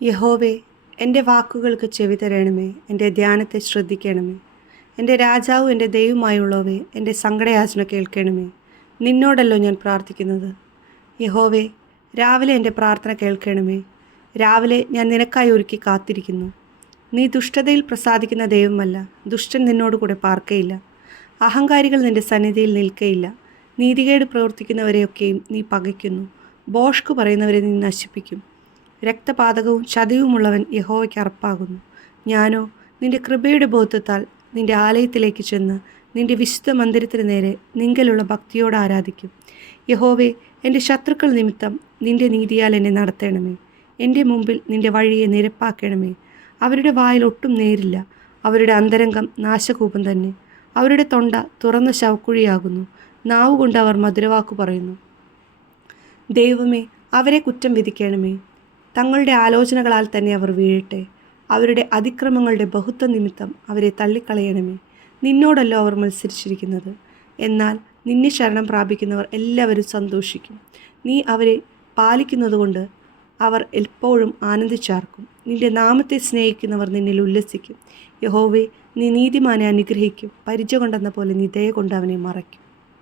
യഹോവേ, എൻ്റെ വാക്കുകൾക്ക് ചെവി തരണമേ, എൻ്റെ ധ്യാനത്തെ ശ്രദ്ധിക്കണമേ. എൻ്റെ രാജാവും എൻ്റെ ദൈവമായുള്ളവേ, എൻ്റെ സങ്കടയാചന കേൾക്കണമേ. നിന്നോടല്ലോ ഞാൻ പ്രാർത്ഥിക്കുന്നത്. യഹോവേ, രാവിലെ എൻ്റെ പ്രാർത്ഥന കേൾക്കണമേ. രാവിലെ ഞാൻ നിനക്കായി ഒരുക്കി കാത്തിരിക്കുന്നു. നീ ദുഷ്ടതയിൽ പ്രസാദിക്കുന്ന ദൈവമല്ല. ദുഷ്ടൻ നിന്നോടുകൂടെ പാർക്കയില്ല. അഹങ്കാരികൾ നിൻ്റെ സന്നിധിയിൽ നിൽക്കയില്ല. നീതികേട് പ്രവർത്തിക്കുന്നവരെയൊക്കെയും നീ പകയ്ക്കുന്നു. ഭോഷ്ക് പറയുന്നവരെ നീ നശിപ്പിക്കും. രക്തപാതകവും ചതിവുമുള്ളവൻ യഹോവയ്ക്ക് അറപ്പാകുന്നു. ഞാനോ നിന്റെ കൃപയുടെ ബോധത്താൽ നിന്റെ ആലയത്തിലേക്ക് ചെന്ന് നിന്റെ വിശുദ്ധ മന്ദിരത്തിന് നേരെ നിങ്കലുള്ള ഭക്തിയോട് ആരാധിക്കും. യഹോവേ, എൻ്റെ ശത്രുക്കൾ നിമിത്തം നിന്റെ നീതിയാൽ എന്നെ നടത്തണമേ. എൻ്റെ മുമ്പിൽ നിന്റെ വഴിയെ നിരപ്പാക്കണമേ. അവരുടെ വായിൽ ഒട്ടും നേരില്ല. അവരുടെ അന്തരംഗം നാശകൂപം തന്നെ. അവരുടെ തൊണ്ട തുറന്ന ശവക്കുഴിയാകുന്നു. നാവുകൊണ്ട് അവർ മധുരവാക്കു പറയുന്നു. ദൈവമേ, അവരെ കുറ്റം വിധിക്കണമേ. തങ്ങളുടെ ആലോചനകളാൽ തന്നെ അവർ വീഴട്ടെ. അവരുടെ അതിക്രമങ്ങളുടെ ബഹുത്വ നിമിത്തം അവരെ തള്ളിക്കളയണമേ. നിന്നോടല്ലോ അവർ മത്സരിച്ചിരിക്കുന്നത്. എന്നാൽ നിന്നെ ശരണം പ്രാപിക്കുന്നവർ എല്ലാവരും സന്തോഷിക്കും. നീ അവരെ പാലിക്കുന്നതുകൊണ്ട് അവർ എപ്പോഴും ആനന്ദിച്ചാർക്കും. നിന്റെ നാമത്തെ സ്നേഹിക്കുന്നവർ നിന്നിൽ ഉല്ലസിക്കും. യഹോവേ, നീ നീതിമാനെ അനുഗ്രഹിക്കും. പരിച കൊണ്ടെന്ന പോലെ നീ ദയ കൊണ്ട് അവനെ മറയ്ക്കും.